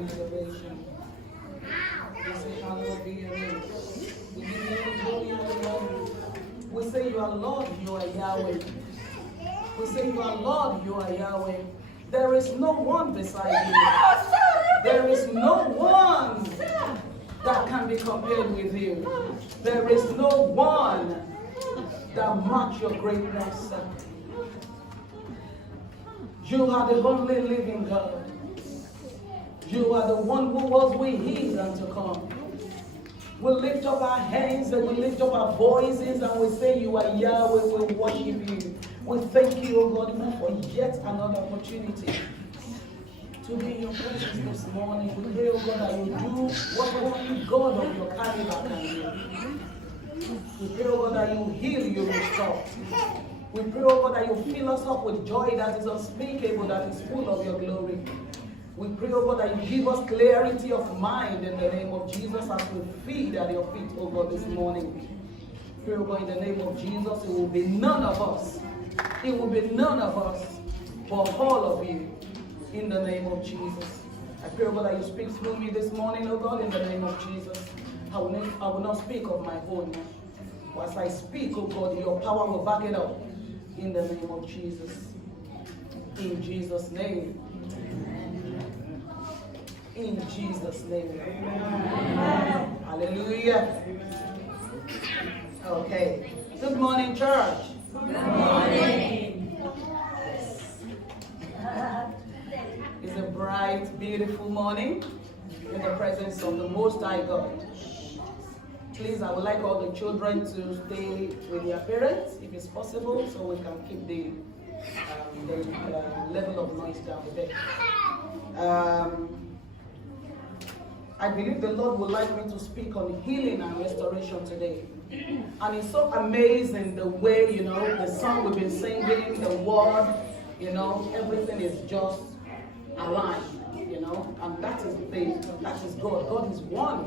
and elevation. We say, hallowed be your name. We give you the glory and the honor. We say, you are Lord, you are Yahweh. We say, you are Lord, you are Yahweh. There is no one beside you. There is no one that can be compared with you. There is no one that match your greatness. You are the only living God. You are the one who was, we is, and to come. We lift up our hands and we lift up our voices and we say, you are Yahweh, we worship you. We thank you, O God, even for yet another opportunity to be in your presence this morning. We pray, O God, that you do what only God of your caliber can do. We pray, O God, that you heal, you restore. We pray, O God, that you fill us up with joy that is unspeakable, that is full of your glory. We pray, O God, that you give us clarity of mind in the name of Jesus as we feed at your feet, O God, this morning. Pray, O God, in the name of Jesus, it will be none of us. It will be none of us, but all of you, in the name of Jesus. I pray, O God, that you speak through me this morning, O God, in the name of Jesus. I will not speak of my own. But as I speak, O God, your power will back it up. In the name of Jesus. In Jesus' name. In Jesus' name. Amen. Hallelujah. Okay. Good morning, church. Good morning. It's a bright, beautiful morning in the presence of the Most High God. Please, I would like all the children to stay with their parents, if it's possible, so we can keep the level of noise down a bit. I believe the Lord would like me to speak on healing and restoration today. And it's so amazing the way, the song we've been singing, the word, everything is just aligned, and that is God. God is one.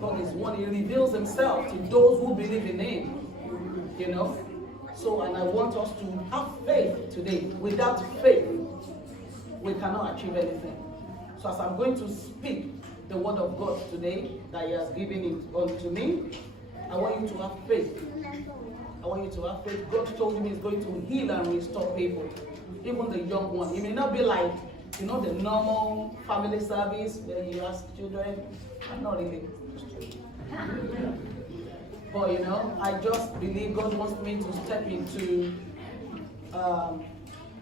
God is one. He reveals himself to those who believe in him, So, and I want us to have faith today. Without faith, we cannot achieve anything. So as I'm going to speak the word of God today that he has given it unto me, I want you to have faith. I want you to have faith. God told me he's going to heal and restore people, even the young ones. It may not be like, the normal family service where you ask children. I'm not really. But I just believe God wants me to step into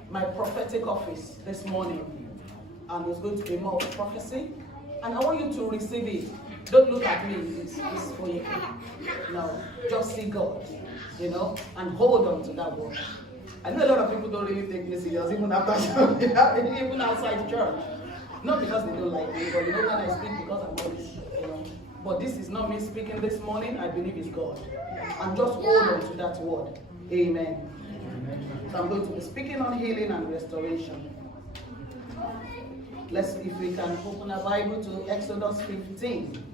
my prophetic office this morning. And it's going to be more prophecy. And I want you to receive it. Don't look at me, it's for you. No, just see God, and hold on to that word. I know a lot of people don't really take me serious, even after church, even outside church. Not because they don't like me, but when I speak, because I'm always, But this is not me speaking this morning, I believe it's God. And just hold on to that word. Amen. So I'm going to be speaking on healing and restoration. Let's see if we can open a Bible to Exodus 15.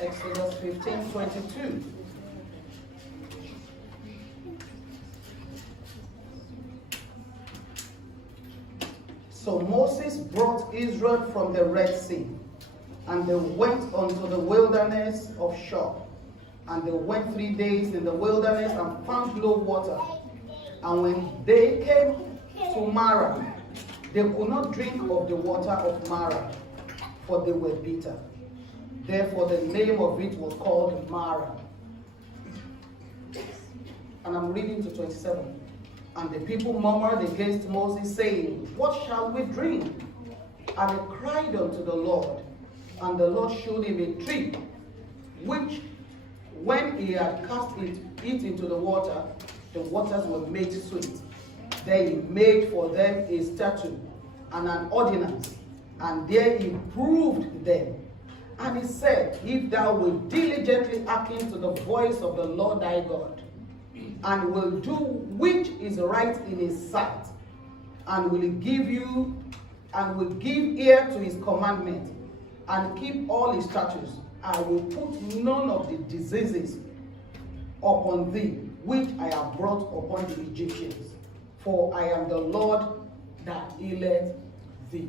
Exodus 15:22. So Moses brought Israel from the Red Sea, and they went unto the wilderness of Shur. And they went 3 days in the wilderness and found no water. And when they came to Marah, they could not drink of the water of Marah, for they were bitter. Therefore the name of it was called Marah. And I'm reading to 27. And the people murmured against Moses, saying, What shall we drink? And they cried unto the Lord. And the Lord showed him a tree, which when he had cast it into the waters were made sweet. Then he made for them a statute and an ordinance, and there he proved them. And he said, If thou wilt diligently hearken to the voice of the Lord thy God, and will do which is right in his sight, and will give you and will give ear to his commandment, and keep all his statutes, I will put none of the diseases upon thee, which I have brought upon the Egyptians. For I am the Lord that healeth thee.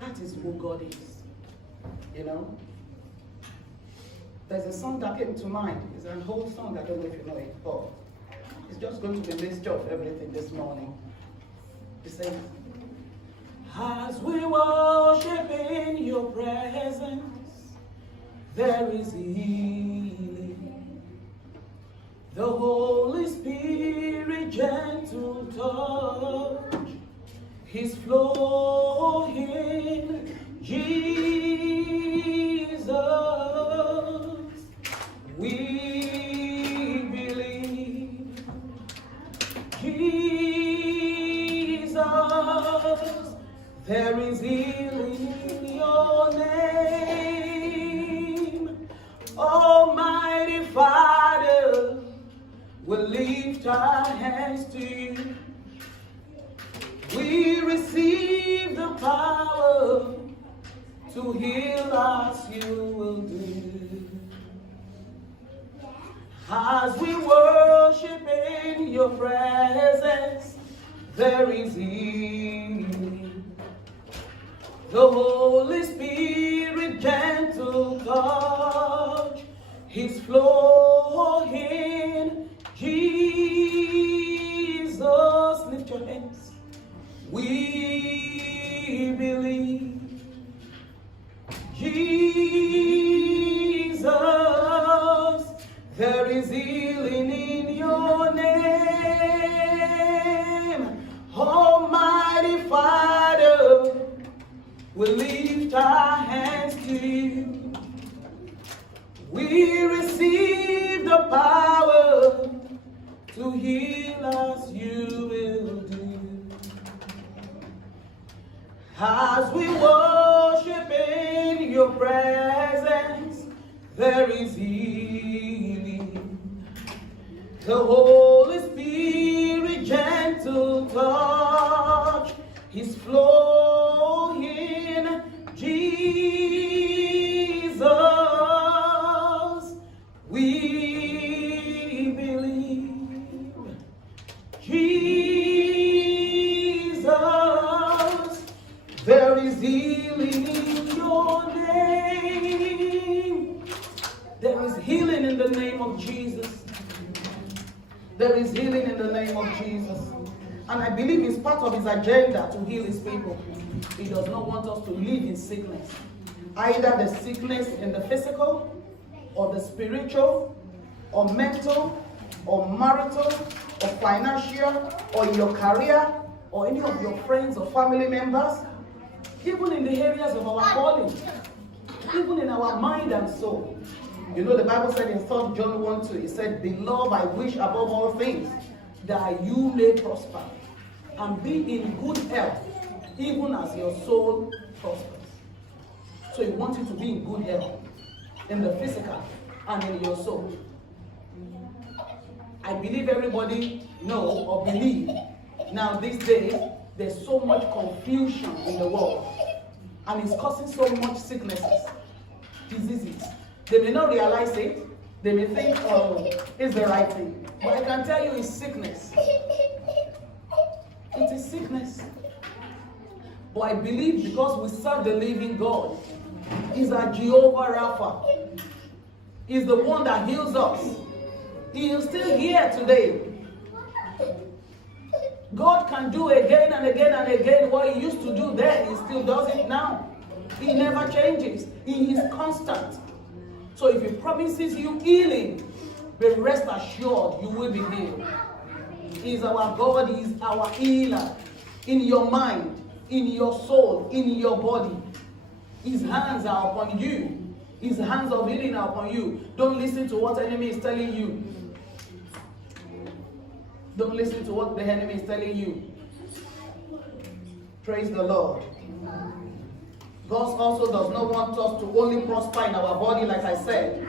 That is who God is. You know? There's a song that came to mind. It's an old song, I don't know if you know it, but it's just going to be a mixture of everything this morning. It says, as we worship in your presence, there is healing. The Holy Spirit gentle touch is flowing. Jesus, we believe. Jesus, there is healing in your name. Almighty Father, we'll lift our hands to you. We receive the power to heal as you will do. As we worship in your presence, there is healing. The Holy Spirit gentle touch is flowing. Jesus, lift your hands. We believe. Jesus, there is healing in your name. Almighty Father, we lift our hands to you. We receive the power to heal as you will do. As we worship in your presence, there is healing. The Holy Spirit gentle touch is flowing. Jesus, we believe. Jesus, there is healing in your name. There is healing in the name of Jesus. There is healing in the name of Jesus. And I believe it's part of his agenda to heal his people. He does not want us to live in sickness. Either the sickness in the physical, or the spiritual, or mental, or marital, or financial, or in your career, or any of your friends or family members. Even in the areas of our calling, even in our mind and soul. You know, the Bible said in 3 John 1:2, it said, beloved, I wish above all things that you may prosper and be in good health, even as your soul prospers. So he wants you to be in good health, in the physical and in your soul. I believe everybody know or believe now these days, there's so much confusion in the world, and it's causing so much sicknesses, diseases. They may not realize it. They may think, oh, it's the right thing. But I can tell you it's sickness. It is sickness. But I believe because we serve the living God, He's a Jehovah Rapha. He's the one that heals us. He is still here today. God can do again and again and again what He used to do then. He still does it now. He never changes. He is constant. So if He promises you healing, be rest assured you will be healed. He is our God. He is our healer. In your mind, in your soul, in your body. His hands are upon you. His hands of healing are upon you. Don't listen to what the enemy is telling you. Don't listen to what the enemy is telling you. Praise the Lord. God also does not want us to only prosper in our body, like I said,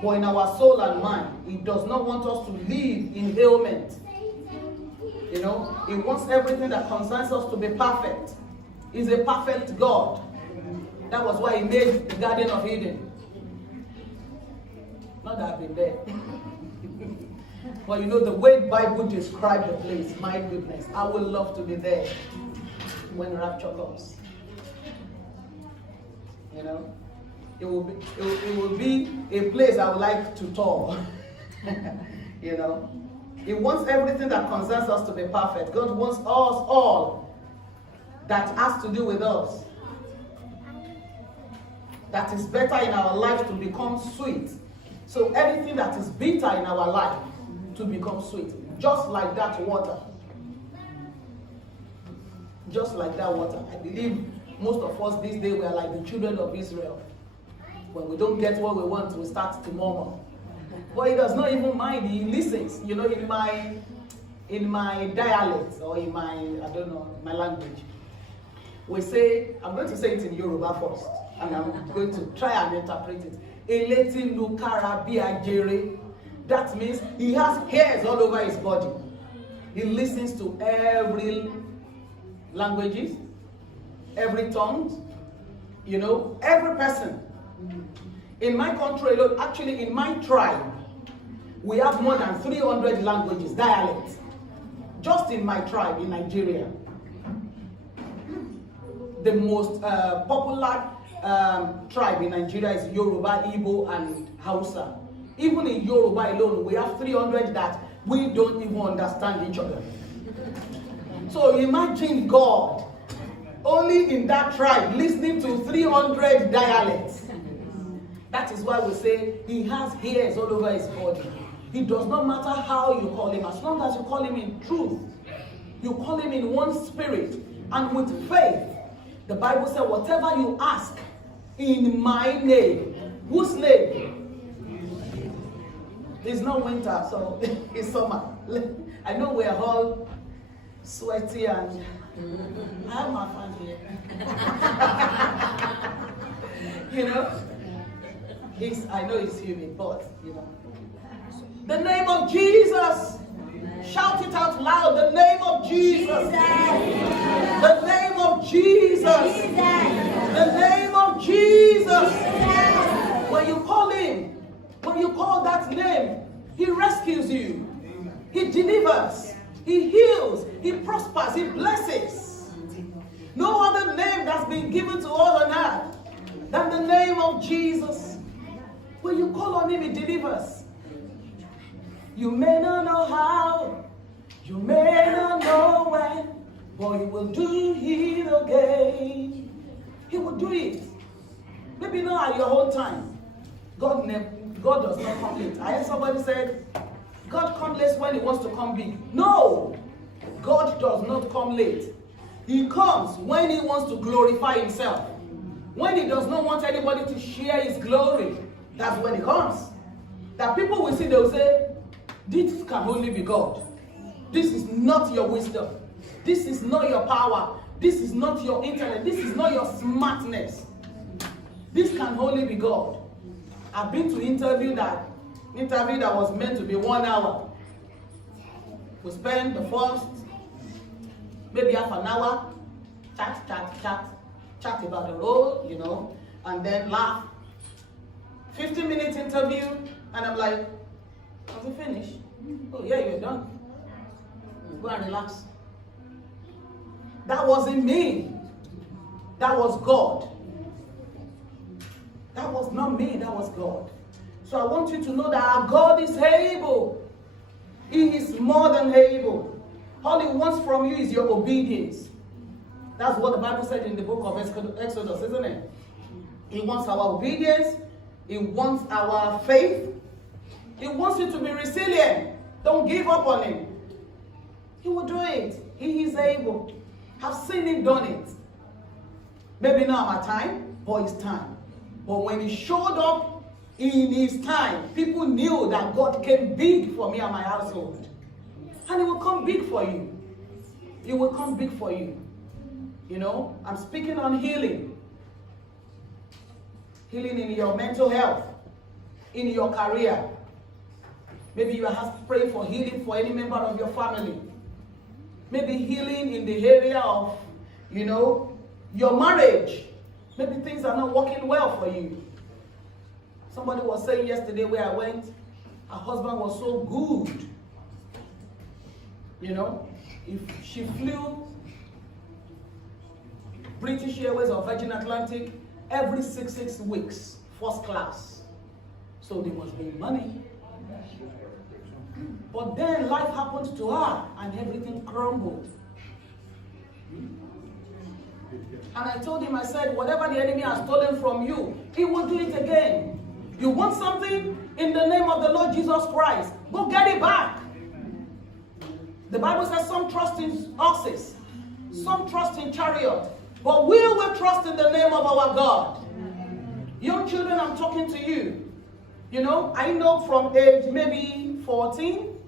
but in our soul and mind. He does not want us to live in ailment. You know, He wants everything that concerns us to be perfect. He's a perfect God. That was why he made the Garden of Eden. Not that I've been there. But you know the way the Bible describes the place, my goodness, I would love to be there when rapture comes. You know, it will be a place I would like to tour. You know, He wants everything that concerns us to be perfect. God wants us all that has to do with us, that is better in our life, to become sweet. So everything that is bitter in our life to become sweet, just like that water. Just like that water. I believe most of us these days we are like the children of Israel. When we don't get what we want, we start to murmur. But he does not even mind. He listens. You know, in my dialect, or in my, I don't know, my language, we say, I'm going to say it in Yoruba first, and I'm going to try and interpret it. Eleti lukara bi ajere. That means he has hairs all over his body. He listens to every languages, every tongue, you know, every person. In my country, actually in my tribe, we have more than 300 languages, dialects. Just in my tribe in Nigeria. The most popular tribe in Nigeria is Yoruba, Igbo, and Hausa. Even in Yoruba alone, we have 300 that we don't even understand each other. So imagine God only in that tribe listening to 300 dialects. That is why we say he has hairs all over his body. It does not matter how you call him, as long as you call him in truth. You call him in one spirit and with faith. The Bible says, whatever you ask in my name. Whose name? It's not winter, so it's summer. I know we're all sweaty and I have my fans here. You know? I know it's humid, but you know. The name of Jesus. Shout it out loud. The name of Jesus. The name of Jesus. The name of Jesus. When you call him, when you call that name, he rescues you. He delivers. He heals. He prospers. He blesses. No other name that's been given to us on earth than the name of Jesus. When you call on him, he delivers. You may not know how, you may not know when, but he will do it again. He will do it. Maybe not at your own time. God does not come late. I heard somebody said, God comes late when he wants to come big. No! God does not come late. He comes when he wants to glorify himself. When he does not want anybody to share his glory, that's when he comes. That people will see, they will say, this can only be God. This is not your wisdom. This is not your power. This is not your intellect. This is not your smartness. This can only be God. I've been to interview that was meant to be 1 hour. We spend the first maybe half an hour, chat about the role, you know, and then laugh. 15-minute interview, and I'm like, have you finished? Oh yeah, you're done. Go and relax. That wasn't me. That was God. That was not me, that was God. So I want you to know that our God is able. He is more than able. All he wants from you is your obedience. That's what the Bible said in the book of Exodus, isn't it? He wants our obedience. He wants our faith. He wants you to be resilient. Don't give up on him. He will do it. He is able. I've seen him done it. Maybe not my time, but his time. But when he showed up in his time, people knew that God came big for me and my household. And he will come big for you. He will come big for you. You know, I'm speaking on healing. Healing in your mental health, in your career. Maybe you have to pray for healing for any member of your family. Maybe healing in the area of, you know, Your marriage, maybe things are not working well for you. Somebody was saying yesterday where I went, her husband was so good. You know, if she flew British Airways or Virgin Atlantic every 6 weeks, first class. So they must be money. But then life happened to her and everything crumbled. And I told him, I said, whatever the enemy has stolen from you, he will do it again. You want something in the name of the Lord Jesus Christ, go get it back. The Bible says some trust in horses, some trust in chariot, but we will trust in the name of our God. Young children, I'm talking to you. You know, I know from age maybe 14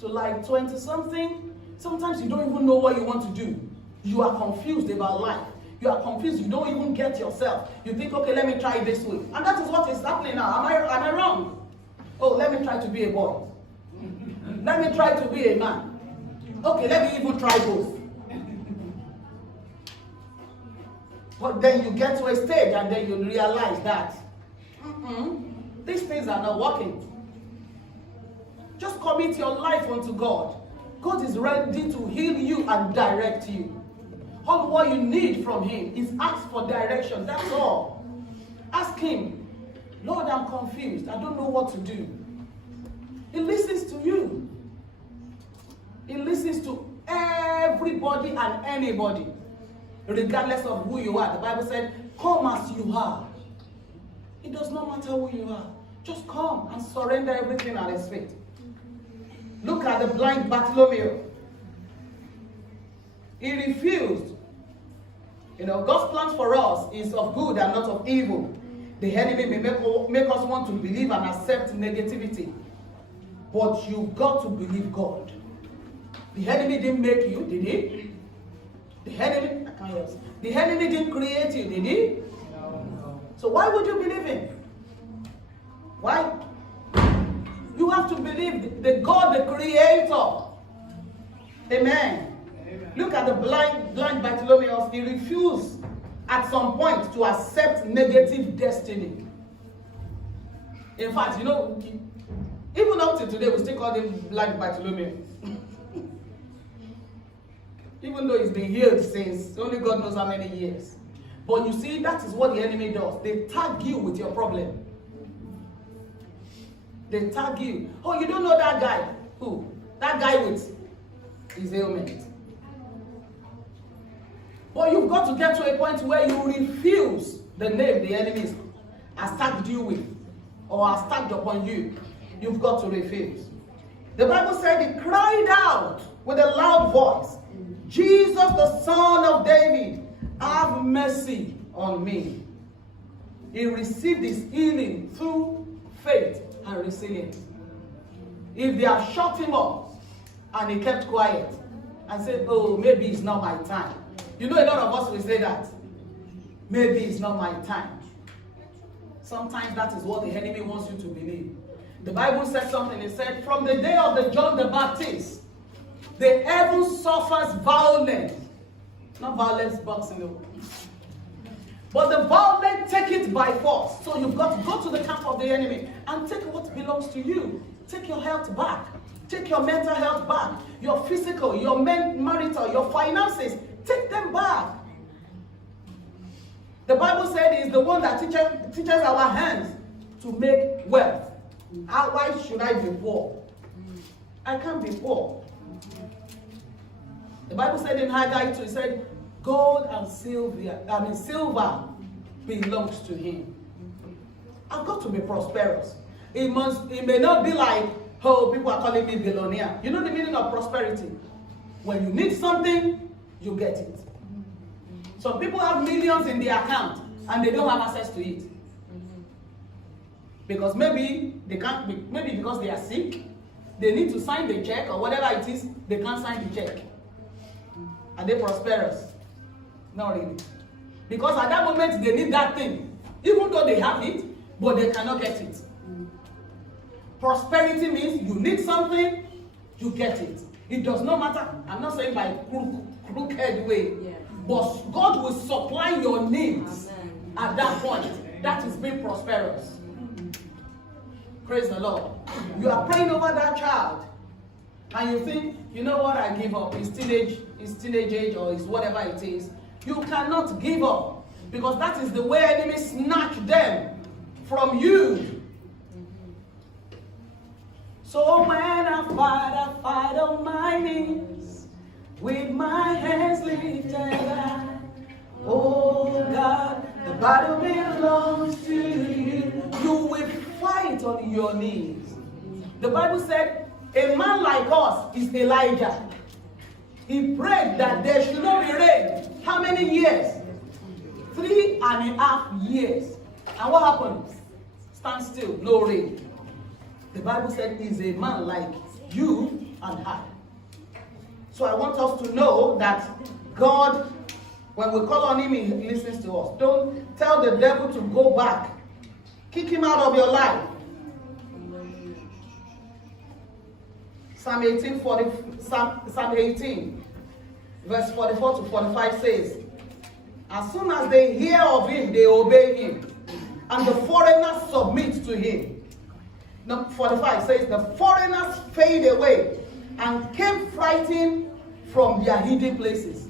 to like 20 something, sometimes you don't even know what you want to do. You are confused about life. You are confused. You don't even get yourself. You think, okay, let me try it this way. And that is what is happening now. Am I wrong? Oh, let me try to be a boy. Let me try to be a man. Okay, let me even try both. But then you get to a stage and then you realize that these things are not working. Just commit your life unto God. God is ready to heal you and direct you. All what you need from him is ask for direction. That's all. Ask him, Lord, I'm confused. I don't know what to do. He listens to you. He listens to everybody and anybody, regardless of who you are. The Bible said, come as you are. It does not matter who you are. Just come and surrender everything at his feet. Look at the blind Bartholomew. He refused. You know, God's plans for us is of good and not of evil. The enemy may make us want to believe and accept negativity. But you've got to believe God. The enemy didn't make you, did he? The enemy didn't create you, did he? No. So why would you believe him? Why? You have to believe the God, the creator. Amen. Look at the blind Bartholomew. He refused at some point to accept negative destiny. In fact, you know, even up to today, we still call him blind Bartholomew. Even though he's been healed since only God knows how many years. But you see, that is what the enemy does. They tag you with your problem. They tag you. Oh, you don't know that guy. Who? That guy with his ailment. But you've got to get to a point where you refuse the name the enemy has tagged you with or has tagged upon you. You've got to refuse. The Bible said he cried out with a loud voice, Jesus, the Son of David, have mercy on me. He received his healing through faith and resilience. If they have shut him up and he kept quiet and said, oh, maybe it's not my time. You know, a lot of us will say that. Maybe it's not my time. Sometimes that is what the enemy wants you to believe. The Bible says something. It said, from the day of the John the Baptist, the heaven suffers violence. Not violence, boxing. No. But the violent take it by force. So you've got to go to the camp of the enemy and take what belongs to you. Take your health back. Take your mental health back. Your physical, your marital, your finances. Take them back. The Bible said he is the one that teaches our hands to make wealth. Why should I be poor? I can't be poor. The Bible said in Haggai 2, it said, gold and silver belongs to him. I've got to be prosperous. It may not be like, oh, people are calling me billionaire. You know the meaning of prosperity? When you need something, you get it. Some people have millions in their account and they don't have access to it. Because maybe they can't, maybe because they are sick, they need to sign the check or whatever it is, they can't sign the check. Are they prosperous? Not really. Because at that moment they need that thing. Even though they have it, but they cannot get it. Prosperity means you need something, you get it. It does not matter. I'm not saying by crooked way. Yeah. But God will supply your needs. Amen. At that point. That is being prosperous. Praise the Lord. You are praying over that child. And you think, you know what, I give up. It's teenage age or it's whatever it is. You cannot give up. Because that is the way enemies snatch them from you. So when I fight on my knees, with my hands lifted high. Oh God, the battle belongs to you. You will fight on your knees. The Bible said, a man like us is Elijah. He prayed that there should not be rain. How many years? 3.5 years. And what happened? Stand still, no rain. The Bible said he's a man like you and I. So I want us to know that God, when we call on him, he listens to us. Don't tell the devil to go back. Kick him out of your life. Psalm 18, verse 44 to 45 says, as soon as they hear of him, they obey him, and the foreigners submit to him. Now, 45 says, the foreigners fade away and came frightened from their hidden places.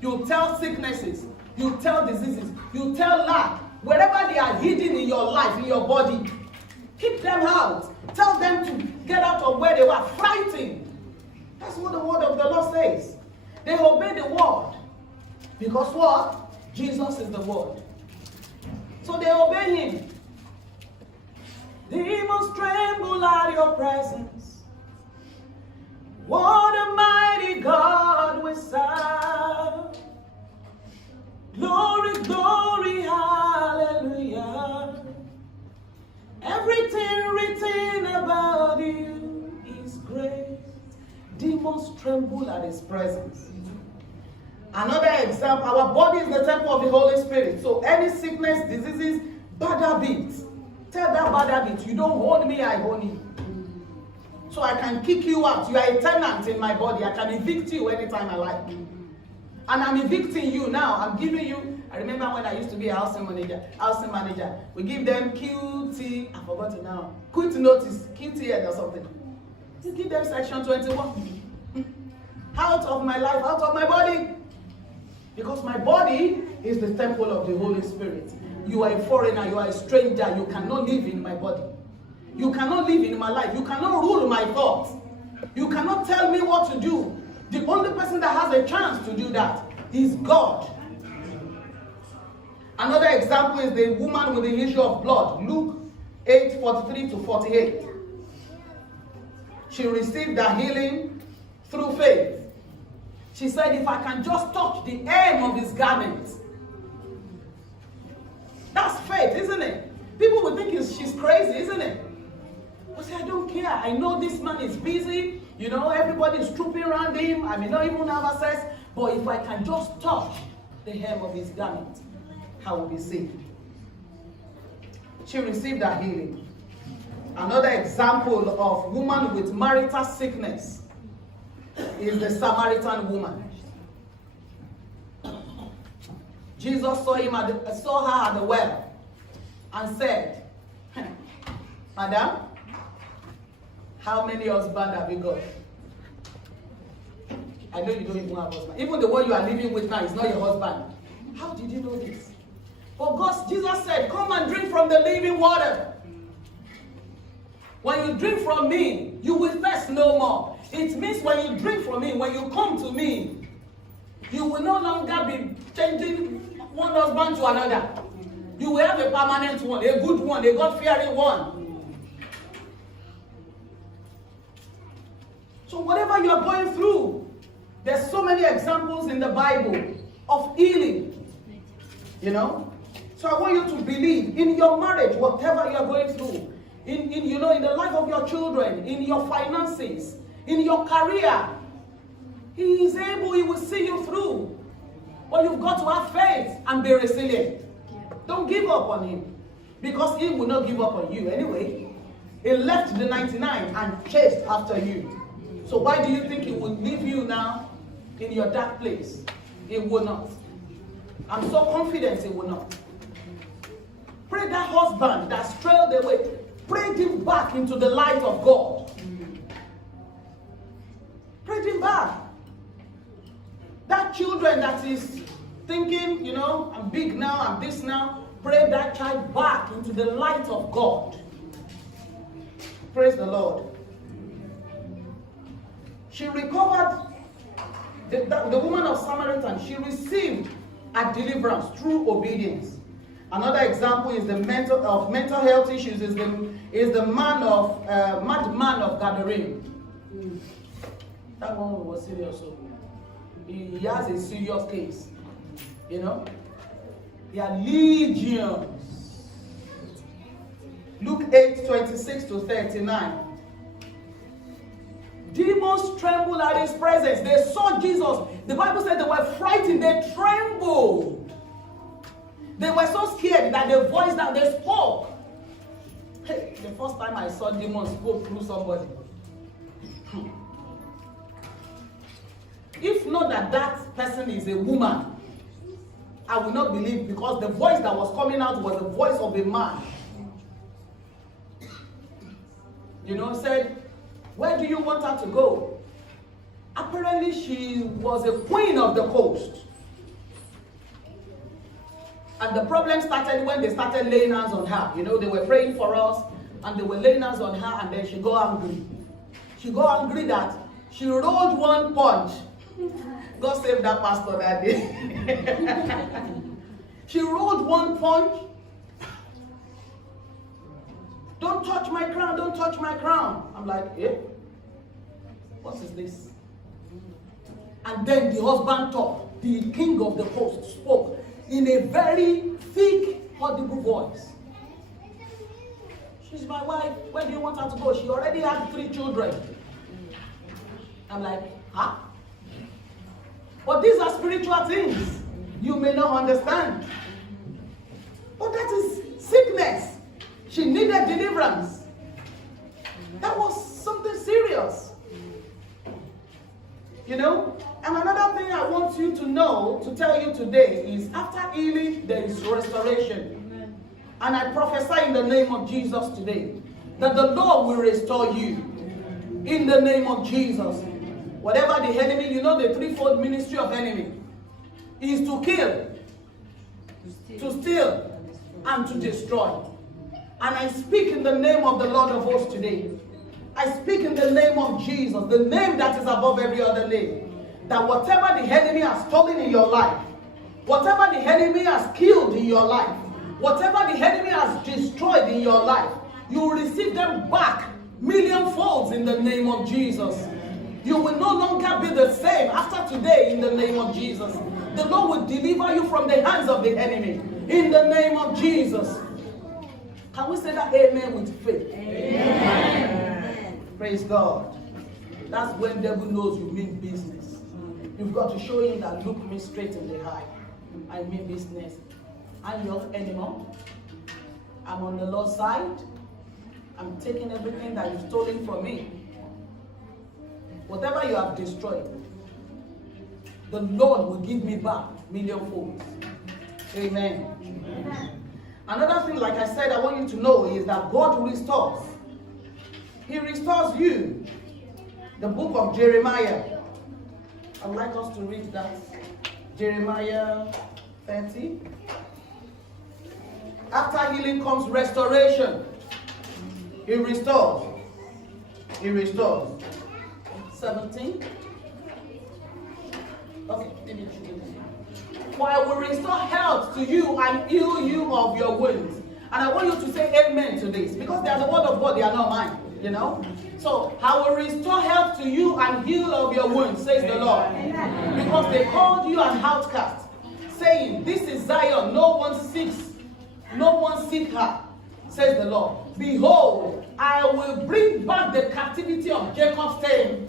You tell sicknesses, you tell diseases, you tell lack, wherever they are hidden in your life, in your body, keep them out. Tell them to get out of where they were, frightened. That's what the word of the Lord says. They obey the word. Because what? Jesus is the word. So they obey him. Demons tremble at your presence. What a mighty God we serve. Glory, glory, hallelujah. Everything written about you is great. Demons tremble at his presence. Another example, our body is the temple of the Holy Spirit. So any sickness, diseases, bad habits, tell that bad habit, you don't hold me, I hold you. So I can kick you out. You are a tenant in my body. I can evict you anytime I like. And I'm evicting you now. I'm giving you, I remember when I used to be a housing manager. We give them QT, I forgot it now. Quit notice, QTN or something. You give them section 21. Out of my life, out of my body. Because my body is the temple of the Holy Spirit. You are a foreigner, you are a stranger, you cannot live in my body. You cannot live in my life. You cannot rule my thoughts. You cannot tell me what to do. The only person that has a chance to do that is God. Another example is the woman with the issue of blood. Luke 8:43 to 48. She received her healing through faith. She said, if I can just touch the hem of his garment. That's faith, isn't it? People would think she's crazy, isn't it? But say, I don't care. I know this man is busy. You know, everybody is trooping around him. I may not even have access. But if I can just touch the hem of his garment, I will be saved. She received her healing. Another example of woman with marital sickness is the Samaritan woman. Jesus saw her at the well and said, Madam, how many husbands have you got? I know you don't even have a husband. Even the one you are living with now is not your husband. How did you know this? For God, Jesus said, come and drink from the living water. When you drink from me, you will thirst no more. It means when you drink from me, when you come to me, you will no longer be changing one husband to another. You will have a permanent one, a good one, a God-fearing one. So whatever you are going through, there's so many examples in the Bible of healing. You know? So I want you to believe in your marriage, whatever you are going through, in the life of your children, in your finances, in your career. He is able, he will see you through. But you've got to have faith and be resilient. Don't give up on him. Because he will not give up on you anyway. He left the 99 and chased after you. So why do you think it will leave you now in your dark place? It will not. I'm so confident it will not. Pray that husband that strayed away, pray him back into the light of God. Pray him back. That children that is thinking, you know, I'm big now, I'm this now, pray that child back into the light of God. Praise the Lord. She recovered, the woman of Samaritan, she received a deliverance through obedience. Another example is the mental health issues is the madman of Gadarene. That one was serious. So he has a serious case. You know? There are legions. Luke 8:26-39. Demons trembled at his presence. They saw Jesus. The Bible said they were frightened. They trembled. They were so scared that the voice that they spoke. Hey, the first time I saw demons spoke through somebody. If not that person is a woman, I will not believe, because the voice that was coming out was the voice of a man. You know, said, where do you want her to go? Apparently she was a queen of the coast. And the problem started when they started laying hands on her. You know, they were praying for us, and they were laying hands on her, and then she got angry. She got angry that she rolled one punch. God save that pastor that day. She rolled one punch. Don't touch my crown, don't touch my crown. I'm like, eh? What is this? And then the husband talked. The king of the coast spoke in a very thick, audible voice. She's my wife. Where do you want her to go? She already had 3 children. I'm like, huh? But these are spiritual things. You may not understand. But that is sickness. She needed deliverance. That was something serious. You know? And another thing I want you to know, to tell you today, is after healing, there is restoration. Amen. And I prophesy in the name of Jesus today, that the Lord will restore you. In the name of Jesus. Whatever the enemy, you know the threefold ministry of enemy, is to kill, to steal, and to destroy. And I speak in the name of the Lord of hosts today. I speak in the name of Jesus, the name that is above every other name, that whatever the enemy has stolen in your life, whatever the enemy has killed in your life, whatever the enemy has destroyed in your life, you will receive them back millionfolds in the name of Jesus. You will no longer be the same after today in the name of Jesus. The Lord will deliver you from the hands of the enemy in the name of Jesus. Can we say that amen with faith? Amen. Praise God. That's when devil knows you mean business. You've got to show him that look me straight in the eye. I mean business. I'm not anymore. I'm on the Lord's side. I'm taking everything that you've stolen from me. Whatever you have destroyed, the Lord will give me back millionfold. Amen. Amen. Another thing, like I said, I want you to know is that God restores. He restores you. The book of Jeremiah. I'd like us to read that. Jeremiah 30. After healing comes restoration. He restores. He restores. 17. Okay, maybe I should do this. For I will restore health to you and heal you of your wounds. And I want you to say amen to this, because they are the word of God, they are not mine, you know. So, I will restore health to you and heal of your wounds, says the Lord. Amen. Because they called you an outcast, saying, this is Zion, no one seek her, says the Lord. Behold, I will bring back the captivity of Jacob's tent.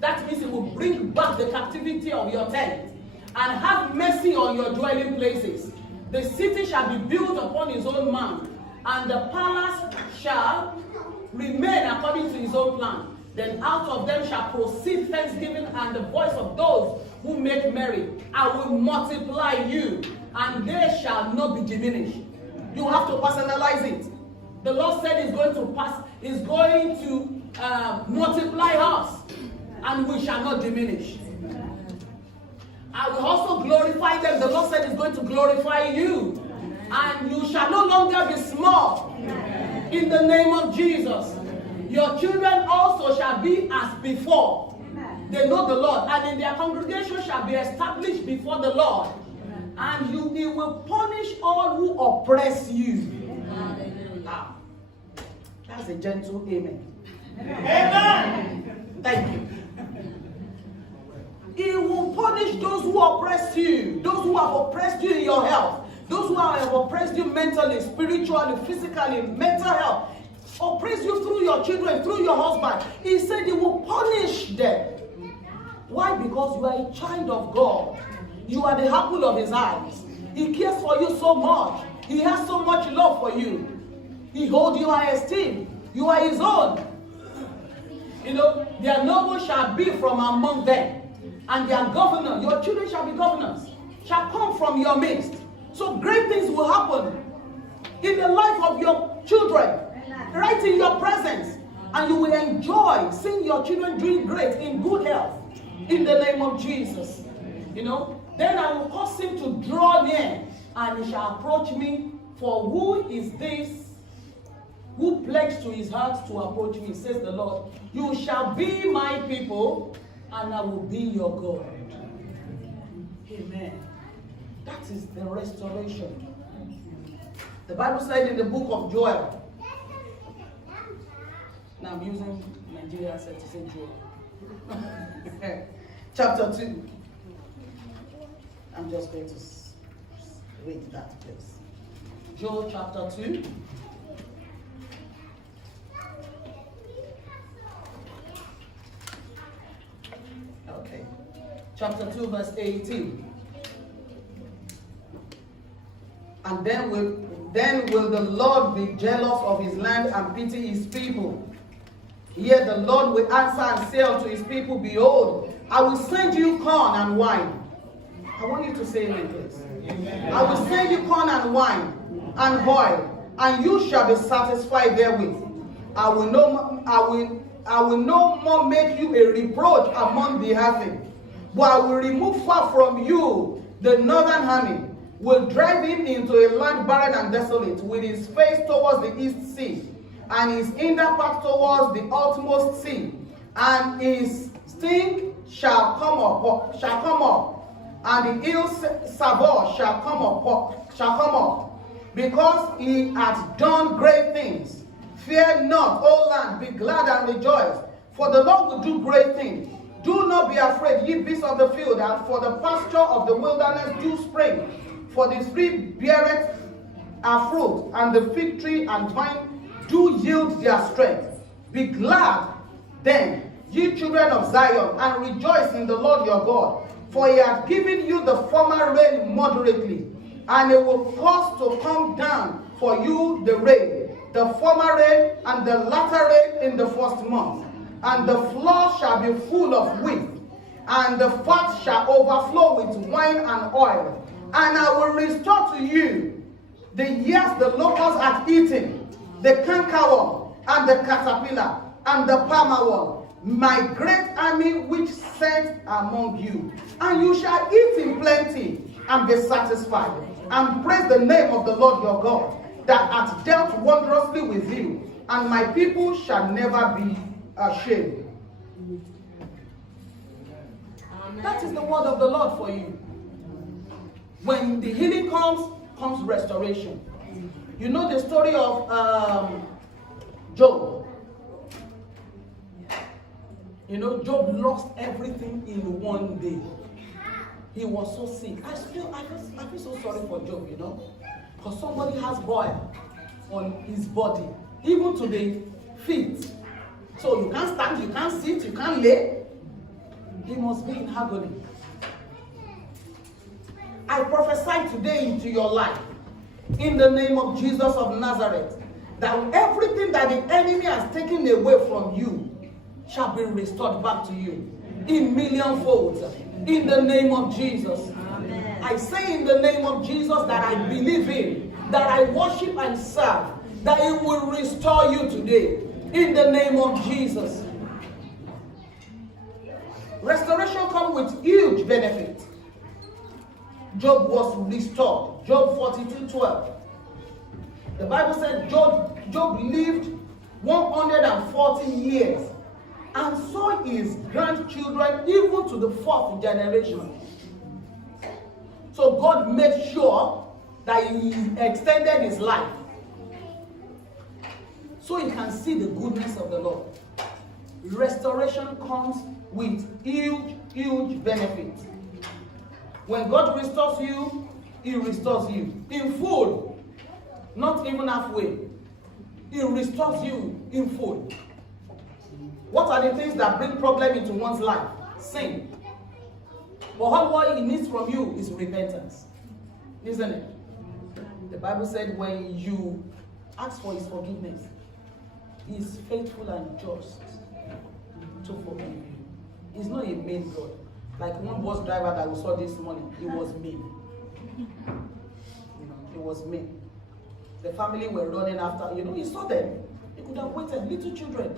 That means it will bring back the captivity of your tent and have mercy on your dwelling places. The city shall be built upon his own mound, and the palace shall remain according to his own plan. Then out of them shall proceed thanksgiving and the voice of those who make merry. I will multiply you, and they shall not be diminished. You have to personalize it. The Lord said He's going to multiply us, and we shall not diminish. I will also glorify them. The Lord said He's going to glorify you, and you shall no longer be small. In the name of Jesus. Your children also shall be as before. They know the Lord, and in their congregation shall be established before the Lord. And He will punish all who oppress you. Now, that's a gentle amen. Amen. Thank you. He will punish those who oppress you, those who have oppressed you in your health, those who have oppressed you mentally, spiritually, physically, mental health. Oppress you through your children, through your husband. He said He will punish them. Why? Because you are a child of God. You are the apple of His eyes. He cares for you so much. He has so much love for you. He holds you high esteem. You are His own. You know, their noble shall be from among them, and their governor, your children shall be governors, shall come from your midst. So great things will happen in the life of your children. Right in your presence, and you will enjoy seeing your children doing great in good health in the name of Jesus. You know, then I will cause him to draw near, and he shall approach me. For who is this who pledged to his heart to approach me, says the Lord? You shall be my people, and I will be your God. Amen. That is the restoration. The Bible said in the book of Joel. Now I'm using Nigerian accent to say Joel. Chapter 2. I'm just going to read that place. Joel chapter 2. Okay. Chapter 2 verse 18. And then will the Lord be jealous of His land and pity His people? Yet the Lord will answer and say unto His people, behold, I will send you corn and wine. I want you to say amen, please. Amen. I will send you corn and wine and oil, and you shall be satisfied therewith. I will no more make you a reproach among the heathen, but I will remove far from you the northern army, will drive him into a land barren and desolate, with his face towards the east sea, and his inner part towards the utmost sea, and his sting shall come up, and the ill savour shall come up, because he hath done great things. Fear not, O land, be glad and rejoice, for the Lord will do great things. Do not be afraid, ye beasts of the field, and for the pasture of the wilderness do spring. For the tree beareth a fruit, and the fig tree and vine do yield their strength. Be glad then, ye children of Zion, and rejoice in the Lord your God. For He hath given you the former rain moderately, and He will cause to come down for you the rain, the former rain and the latter rain in the first month. And the floor shall be full of wheat, and the fat shall overflow with wine and oil. And I will restore to you the years the locust hath eaten, the cankerworm, and the caterpillar, and the palmerworm, my great army which sent among you. And you shall eat in plenty, and be satisfied, and praise the name of the Lord your God, that hath dealt wondrously with you, and my people shall never be ashamed. That is the word of the Lord for you. When the healing comes restoration. You know the story of Job. You know, Job lost everything in one day. He was so sick. I feel so sorry for Job, you know. Because somebody has boil on his body, even to the feet. So you can't stand, you can't sit, you can't lay. He must be in agony. I prophesy today into your life, in the name of Jesus of Nazareth, that everything that the enemy has taken away from you shall be restored back to you in million folds. In the name of Jesus. Amen. I say in the name of Jesus that I believe in, that I worship and serve, that it will restore you today. In the name of Jesus. Restoration comes with huge benefit. Job was restored. Job 42:12. The Bible said Job lived 140 years and saw his grandchildren even to the 4th generation. So God made sure that he extended his life so he can see the goodness of the Lord. Restoration comes with huge benefit. When God restores you, he restores you in full, not even halfway. He restores you in full. What are the things that bring problem into one's life? Sin. But what he needs from you is repentance. Isn't it? The Bible said when you ask for his forgiveness, he is faithful and just to forgive you. He's not a mean God. Like one bus driver that we saw this morning, he was mean. He was mean. The family were running after, he saw them. He could have waited, little children.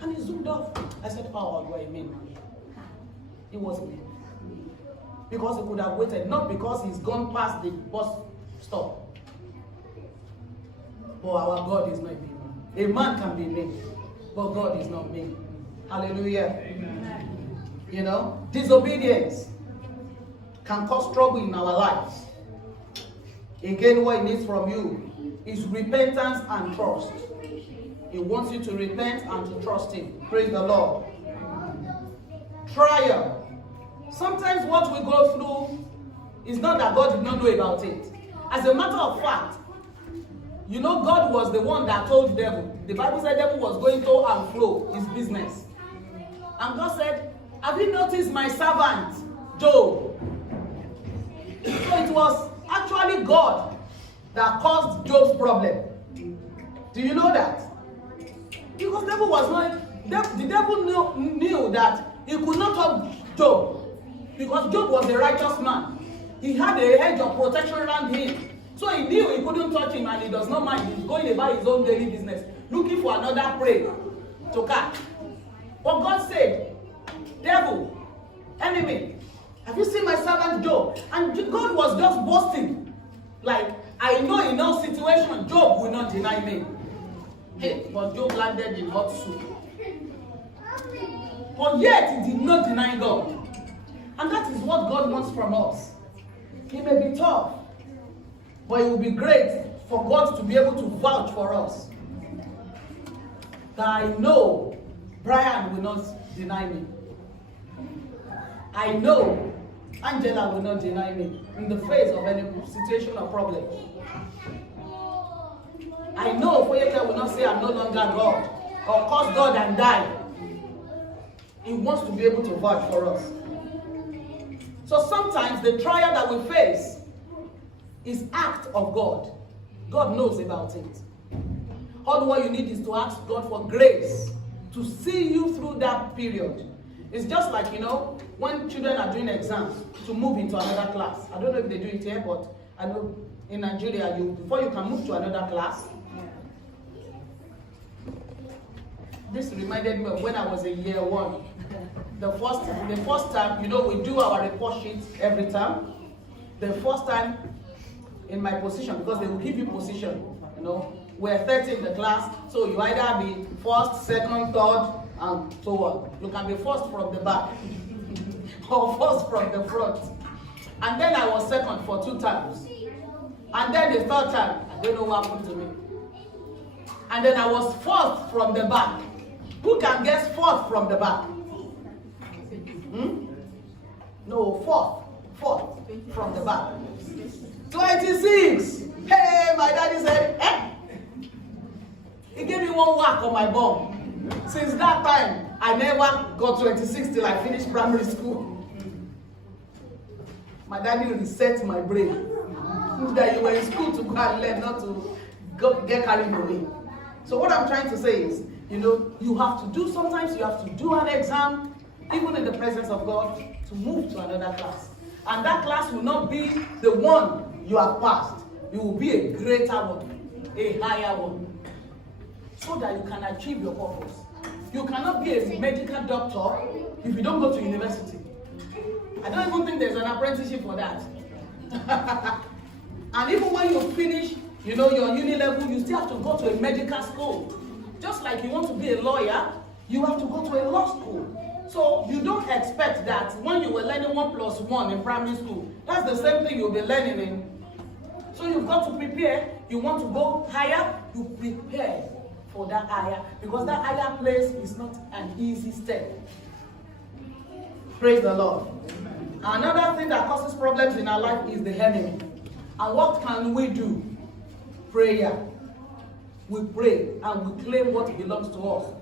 And he zoomed off. I said, oh, you are a mean man. He was mean. Because he could have waited, not because he's gone past the bus stop. But our God is not mean. A man can be mean, but God is not mean. Hallelujah. Amen. Disobedience can cause trouble in our lives. Again, what he needs from you is repentance and trust. He wants you to repent and to trust him. Praise the Lord. Trial. Sometimes what we go through is not that God did not know about it. As a matter of fact, God was the one that told the devil. The Bible said the devil was going to and fro his business. And God said, have you noticed my servant, Job? So it was actually God that caused Job's problem. Do you know that? Because the devil knew that he could not touch Job. Because Job was a righteous man. He had a hedge of protection around him. So he knew he couldn't touch him, and he does not mind. He's going about his own daily business, looking for another prey to catch. But God said, devil, enemy, have you seen my servant Job? And God was just boasting. Like, I know in no situation, Job will not deny me. Hey, but Job landed in hot soup. But yet, he did not deny God. And that is what God wants from us. It may be tough, but it will be great for God to be able to vouch for us. That I know Brian will not deny me. I know Angela will not deny me in the face of any situation or problem. I know Foyeke will not say I'm no longer God or curse God and die. He wants to be able to vouch for us. So sometimes the trial that we face is act of God. God knows about it. All what you need is to ask God for grace to see you through that period. It's just like, when children are doing exams to move into another class. I don't know if they do it here, but I know in Nigeria, before you can move to another class. This reminded me of when I was in year 1. The first time, we do our report sheet every time. The first time in my position, because they will give you position, we're 30 in the class, so you either be first, second, third, and so on. You can be first from the back or first from the front. And then I was second for 2 times. And then the third time, I don't know what happened to me. And then I was fourth from the back. Who can guess fourth from the back? No, fourth from the back. 26. Hey, my daddy said, He gave me one whack on my bum. Since that time, I never got 26 till I finished primary school. My daddy reset my brain. That you were in school to go and learn, not to get carried away. So what I'm trying to say is, You have to do, sometimes you have to do an exam, even in the presence of God, to move to another class. And that class will not be the one you have passed. It will be a greater one, a higher one, so that you can achieve your purpose. You cannot be a medical doctor if you don't go to university. I don't even think there's an apprenticeship for that. And even when you finish, your uni level, you still have to go to a medical school. Just like you want to be a lawyer, you have to go to a law school. So you don't expect that when you were learning 1 + 1 in primary school, that's the same thing you'll be learning in. So you've got to prepare. You want to go higher, you prepare for that higher, because that higher place is not an easy step. Praise the Lord. Another thing that causes problems in our life is the enemy. And what can we do? Prayer. We pray and we claim what belongs to us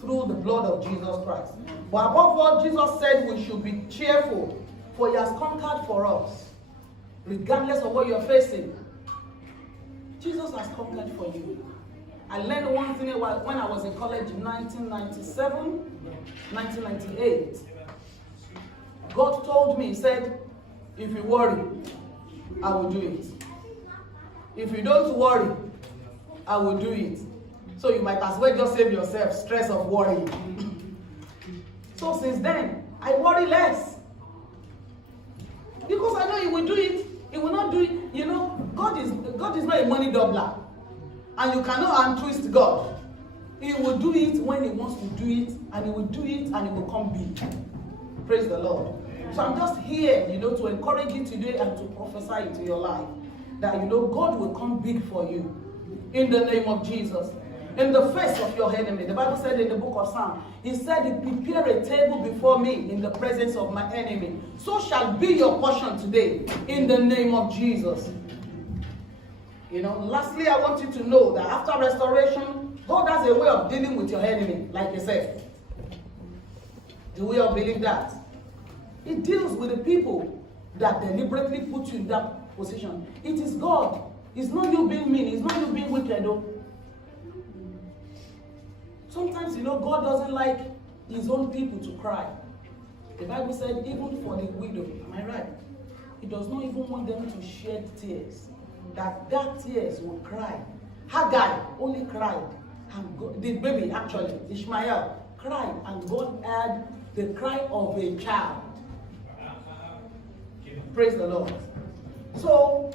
through the blood of Jesus Christ. But above all, Jesus said we should be cheerful, for he has conquered for us. Regardless of what you're facing, Jesus has conquered for you. I learned one thing when I was in college in 1997, 1998. God told me, he said, if you worry, I will do it. If you don't worry, I will do it. So you might as well just save yourself stress of worrying. So since then, I worry less. Because I know he will do it. He will not do it. God is not a money doubler. And you cannot untwist God. He will do it when he wants to do it, and he will do it and it will come big. Praise the Lord. So I'm just here, to encourage you today and to prophesy into your life that, God will come big for you in the name of Jesus. In the face of your enemy. The Bible said in the book of Psalms, he said, he prepared a table before me in the presence of my enemy. So shall be your portion today in the name of Jesus. Lastly, I want you to know that after restoration, God has a way of dealing with your enemy, like he said. Do we all believe that? He deals with the people that deliberately put you in that position. It is God. It's not you being mean. It's not you being wicked. Sometimes, God doesn't like his own people to cry. The Bible said, even for the widow, am I right? He does not even want them to shed tears. That tears will cry. Haggai only cried. And God, the baby, actually, Ishmael, cried. And God heard the cry of a child. Praise the Lord. So,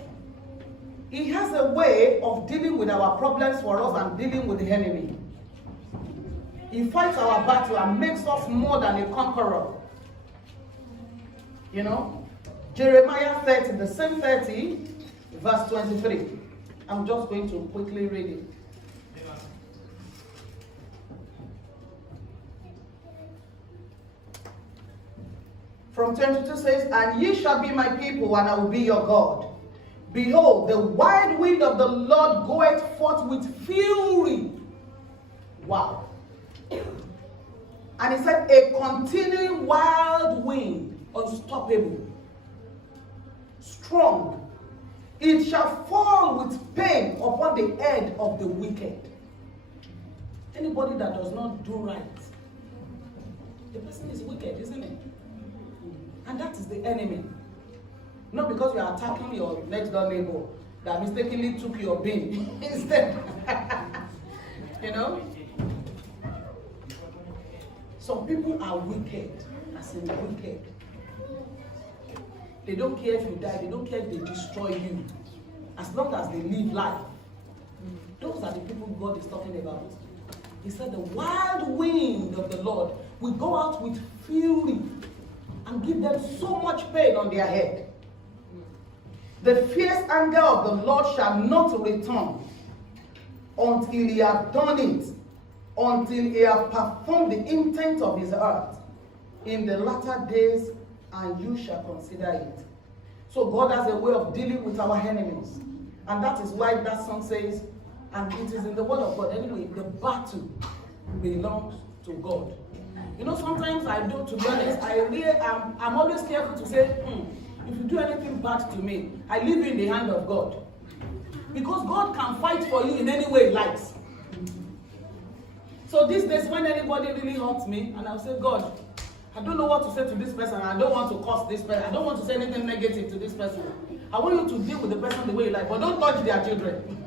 he has a way of dealing with our problems for us and dealing with the enemy. He fights our battle and makes us more than a conqueror. Jeremiah 30, the same 30, verse 23. I'm just going to quickly read it. From 22 says, and ye shall be my people, and I will be your God. Behold, the wild wind of the Lord goeth forth with fury. Wow. And he said, a continuing wild wind, unstoppable, strong. It shall fall with pain upon the head of the wicked. Anybody that does not do right, the person is wicked, isn't it? And that is the enemy. Not because you are attacking your next door neighbor that mistakenly took your bin instead. Some people are wicked, as in wicked. They don't care if you die, they don't care if they destroy you. As long as they live life. Those are the people God is talking about. He said the wild wind of the Lord will go out with fury and give them so much pain on their head. The fierce anger of the Lord shall not return until he hath done it, until he hath performed the intent of his heart in the latter days, and you shall consider it. So God has a way of dealing with our enemies. And that is why that song says, and it is in the word of God, anyway, the battle belongs to God. Sometimes I do, to be honest, I'm always careful to say, if you do anything bad to me, I leave you in the hand of God. Because God can fight for you in any way he likes. So these days, when anybody really hurts me, and I'll say, God, I don't know what to say to this person. I don't want to curse this person. I don't want to say anything negative to this person. I want you to deal with the person the way you like, but don't touch their children.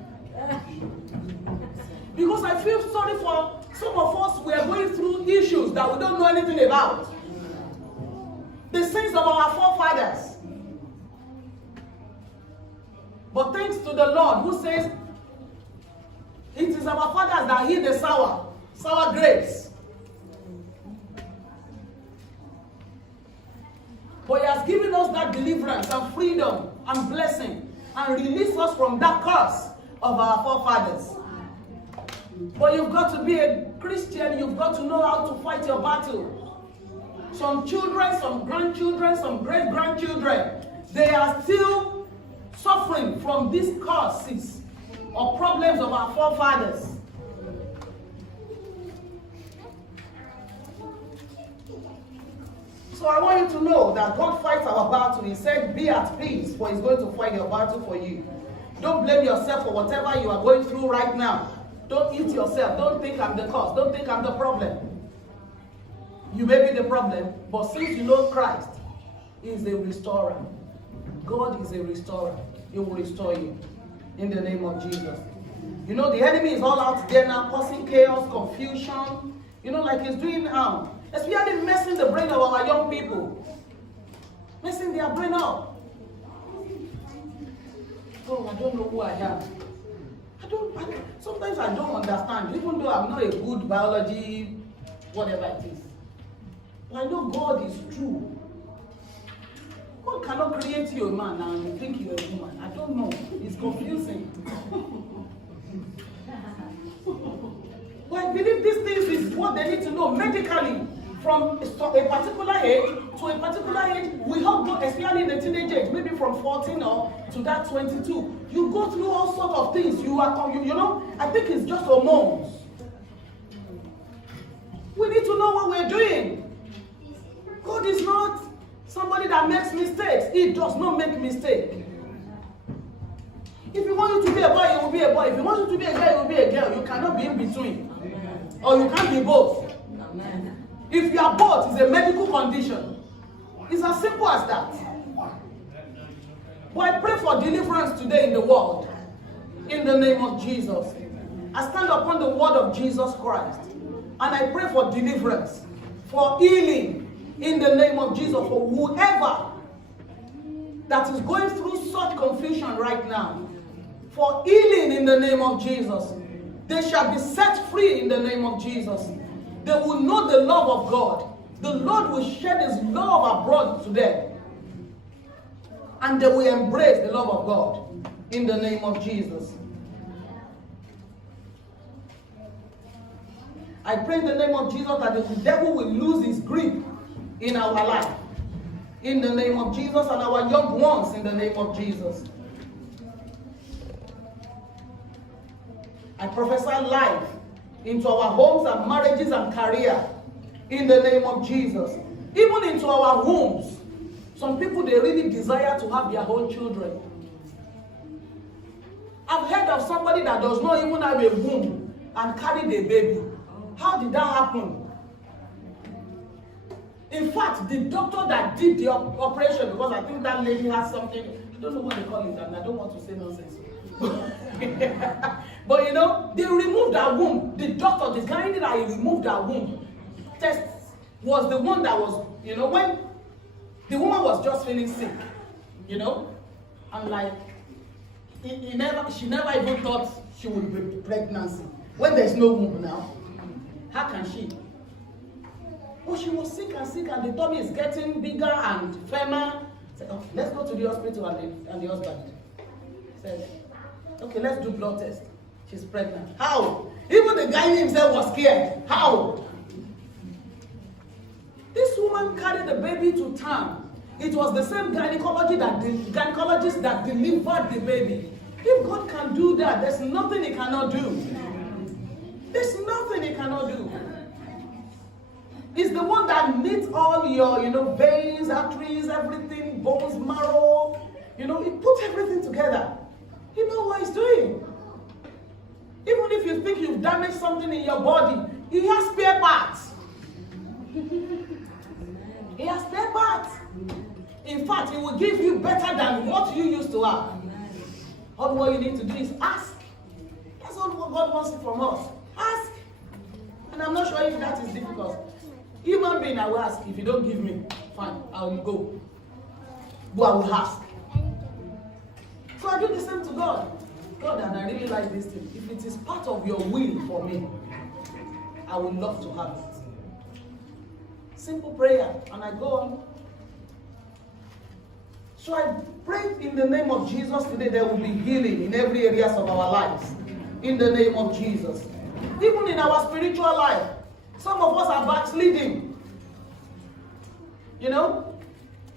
Because I feel sorry for some of us. We are going through issues that we don't know anything about. The sins of our forefathers. But thanks to the Lord who says, it is our fathers that eat the sour grapes. But He has given us that deliverance and freedom and blessing and released us from that curse of our forefathers. But you've got to be a Christian. You've got to know how to fight your battle. Some children, some grandchildren, some great-grandchildren, they are still suffering from these curses or problems of our forefathers. So I want you to know that God fights our battle. He said, be at peace, for He's going to fight your battle for you. Don't blame yourself for whatever you are going through right now. Don't eat yourself. Don't think I'm the cause. Don't think I'm the problem. You may be the problem, but since you know Christ, He is a restorer. God is a restorer. He will restore you in the name of Jesus. You know, the enemy is all out there now, causing chaos, confusion. You know, like he's doing now. Especially messing the brain of our young people. Messing their brain up. Oh, I don't know who I am. Sometimes I don't understand, even though I'm not a good biology, whatever it is. But I know God is true. God cannot create you a man and you think you're a woman. I don't know. It's confusing. But I believe these things is what they need to know medically. From a particular age to a particular age, we all go, especially in the teenage age, maybe from 14 or to that 22. You go through all sorts of things. You know, I think it's just hormones. We need to know what we're doing. God is not somebody that makes mistakes. He does not make mistakes. If you want you to be a boy, you will be a boy. If you want you to be a girl, you will be a girl. You cannot be in between. Or you can't be both. Amen. If you are both, it's a medical condition. It's as simple as that. But I pray for deliverance today in the world. In the name of Jesus. I stand upon the word of Jesus Christ. And I pray for deliverance. For healing. In the name of Jesus. For whoever that is going through such confusion right now. For healing in the name of Jesus. They shall be set free in the name of Jesus. They will know the love of God. The Lord will shed His love abroad to them. And they will embrace the love of God in the name of Jesus. I pray in the name of Jesus that the devil will lose his grip in our life. In the name of Jesus, and our young ones in the name of Jesus. I prophesy life into our homes and marriages and career in the name of Jesus. Even into our homes. Some people, they really desire to have their own children. I've heard of somebody that does not even have a womb and carried a baby. How did that happen? In fact, the doctor that did the operation, because I think that lady has something, I don't know what they call it, and I don't want to say nonsense. But you know, they removed her womb. The doctor, the guy that removed her womb, test was the one that was, you know, when the woman was just feeling sick, you know, and like, she never even thought she would be pregnancy. When there's no womb now, how can she? Well, she was sick, and the tummy is getting bigger and firmer. Said, okay, let's go to the hospital, and the husband said, okay, let's do blood test. She's pregnant. How? Even the guy himself was scared. How? This woman carried the baby to town. It was the same gynecologist that delivered the baby. If God can do that, there's nothing He cannot do. There's nothing He cannot do. He's the one that knits all your, you know, veins, arteries, everything, bones, marrow. You know, He puts everything together. He knows what He's doing. Even if you think you've damaged something in your body, He He has spare parts. He has spare parts. In fact, he will give you better than what you used to have. All what you need to do is ask. That's all what God wants from us. Ask. And I'm not sure if that is difficult. Human being, I will ask. If you don't give me, fine, I will go. But I will ask. So I do the same to God. God, and I really like this thing. If it is part of your will for me, I would love to have it. Simple prayer, and I go on. So I pray in the name of Jesus today there will be healing in every areas of our lives. In the name of Jesus. Even in our spiritual life, some of us are backsliding. You know?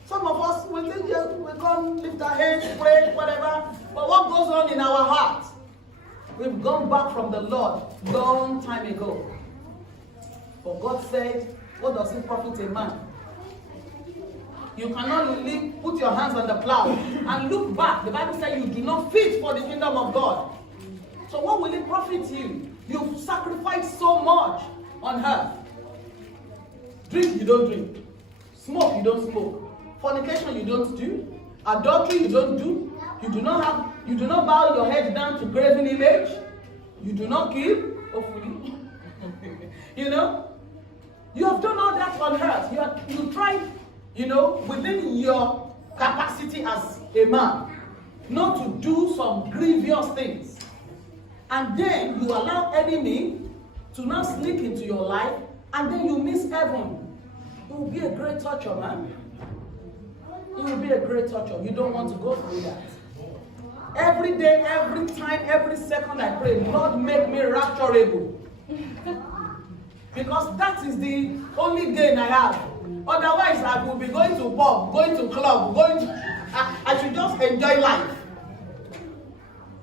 Some of us, we think we come, lift our hands, pray, whatever. But what goes on in our hearts? We've gone back from the Lord long time ago. But God said, what does it profit a man? You cannot put your hands on the plow and look back. The Bible says you do not fit for the kingdom of God. So what will it profit you? You've sacrificed so much on earth. Drink, you don't drink. Smoke, you don't smoke. Fornication, you don't do. Adultery, you don't do. You do not bow your head down to graven image. You do not kill, hopefully. You know? You have done all that on earth. You tried, within your capacity as a man, not to do some grievous things. And then you allow enemy to now sneak into your life, and then you miss heaven. It will be a great torture, man. It will be a great torture. You don't want to go through that. Every day, every time, every second I pray, Lord, make me rapturable. Because that is the only gain I have. Otherwise, I will be going to pub, going to club, I should just enjoy life.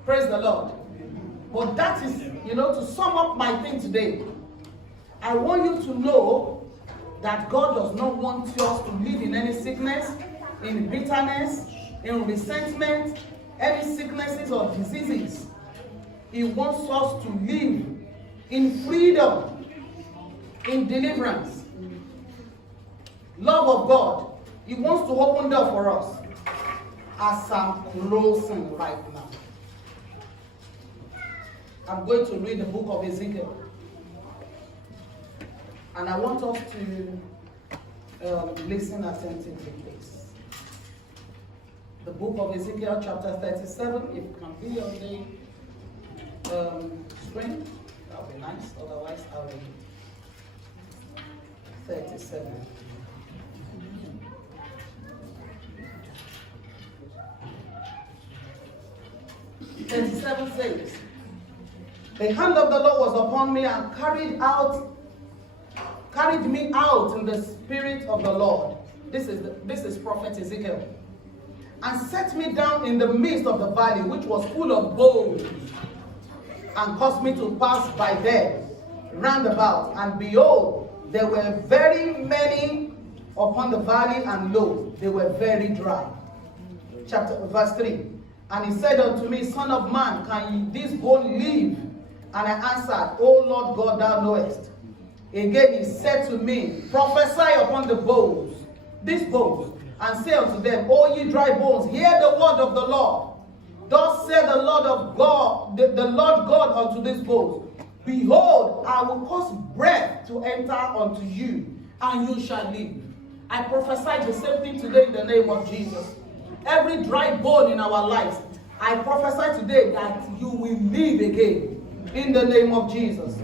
Praise the Lord. But that is, to sum up my thing today, I want you to know that God does not want us to live in any sickness, in bitterness, in resentment, any sicknesses or diseases. He wants us to live in freedom, in deliverance, love of God. He wants to open door for us. As I'm closing right now, I'm going to read the book of Ezekiel. And I want us to listen attentively, please. The book of Ezekiel, chapter 37. If it can be on the screen, that would be nice. Otherwise, I'll read it. 37. Says, the hand of the Lord was upon me and carried me out in the spirit of the Lord. This is prophet Ezekiel. And set me down in the midst of the valley, which was full of bones, and caused me to pass by them round about. And behold, there were very many upon the valley, and lo, they were very dry. Verse 3. And he said unto me, Son of man, can this bone live? And I answered, O Lord God, thou knowest. Again he said to me, Prophesy upon the bones, these bones, and say unto them, O ye dry bones, hear the word of the Lord. Thus said the Lord of God, the Lord God unto these bones, Behold, I will cause breath to enter unto you, and you shall live. I prophesy the same thing today in the name of Jesus. Every dry bone in our lives, I prophesy today that you will live again in the name of Jesus.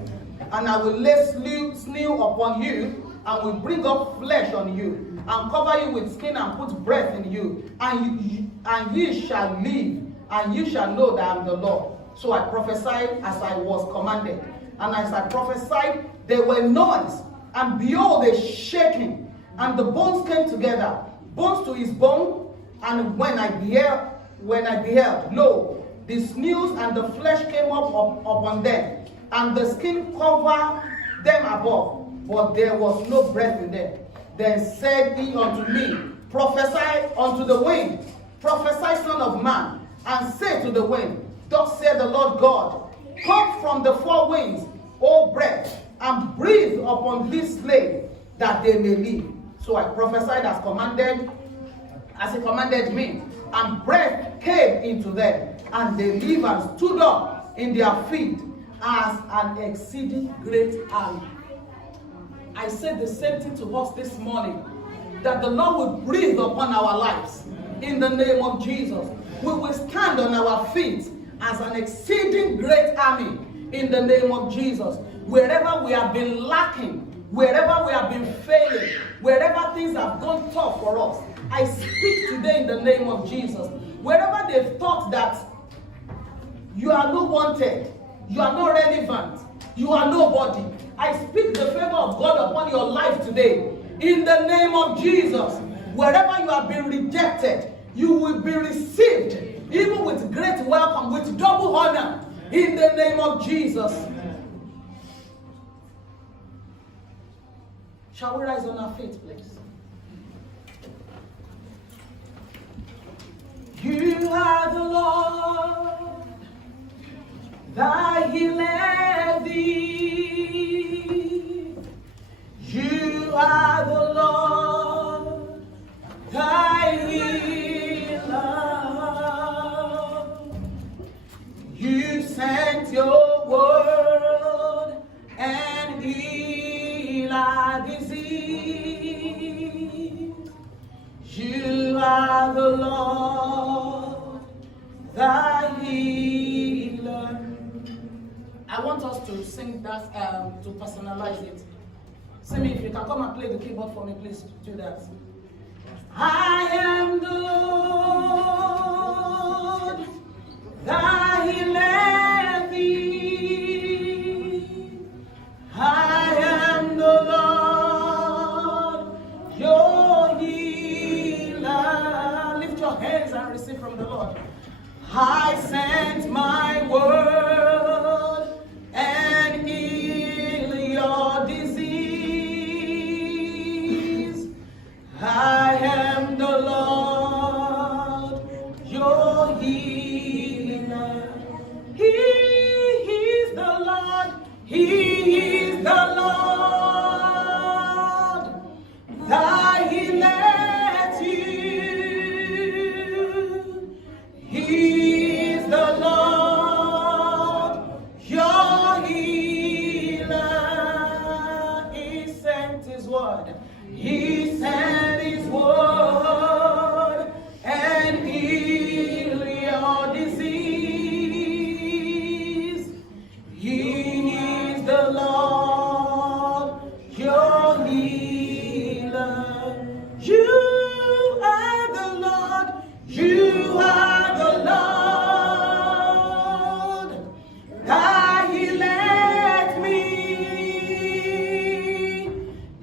And I will lay sinew upon you, and will bring up flesh on you, and cover you with skin, and put breath in you, and ye shall live, and you shall know that I am the Lord. So I prophesied as I was commanded. And as I prophesied, there were noise, and behold, a shaking, and the bones came together, bones to his bone. And when I beheld, lo, the sinews and the flesh came up upon them, and the skin covered them above, but there was no breath in them. Then said he unto me, Prophesy unto the wind, prophesy, son of man, and say to the wind, Thus saith the Lord God, Come from the four winds, O breath, and breathe upon this slave that they may live. So I prophesied as he commanded me, and breath came into them, and they lived and stood up in their feet as an exceeding great army. I said the same thing to us this morning, that the Lord will breathe upon our lives in the name of Jesus. We will stand on our feet as an exceeding great army in the name of Jesus. Wherever we have been lacking, wherever we have been failing, wherever things have gone tough for us, I speak today in the name of Jesus. Wherever they've thought that you are not wanted, you are not relevant, you are nobody, I speak the favor of God upon your life today in the name of Jesus. Wherever you have been rejected, you will be received, even with great welcome, with double honor, in the name of Jesus. Shall we rise on our feet, please? You are the Lord, thy healeth thee. You are the Lord, thy healer. You sent your word and healed our disease. You are the Lord, thy healer. I want us to sing that, to personalize it. Simi, if you can come and play the keyboard for me, please do that. I am the Lord, thy healeth thee. I am the Lord, your healer. Lift your hands and receive from the Lord. I sent my word and heal your disease. I am the Lord, your healer. He is the Lord, He is the Lord, thy healeth you. He is the Lord, your healer. He sent His word. He sent His word and healed your disease. He is the Lord, your healer. You are the Lord, you are the Lord, thy healeth me.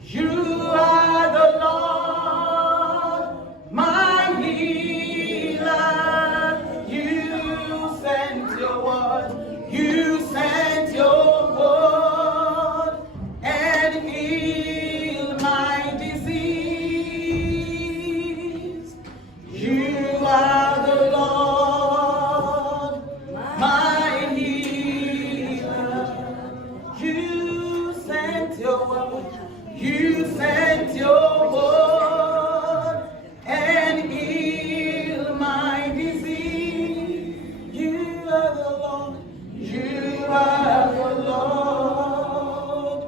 You are the Lord, my healer. You sent your word, you sent your word and healed my disease. You are the Lord, my healer. You sent your word, you sent your word and healed my disease. You are the Lord, you are the Lord,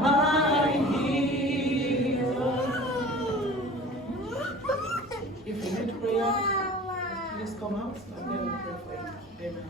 my healer. If you need prayer, please come out and then we'll pray for you. Amen.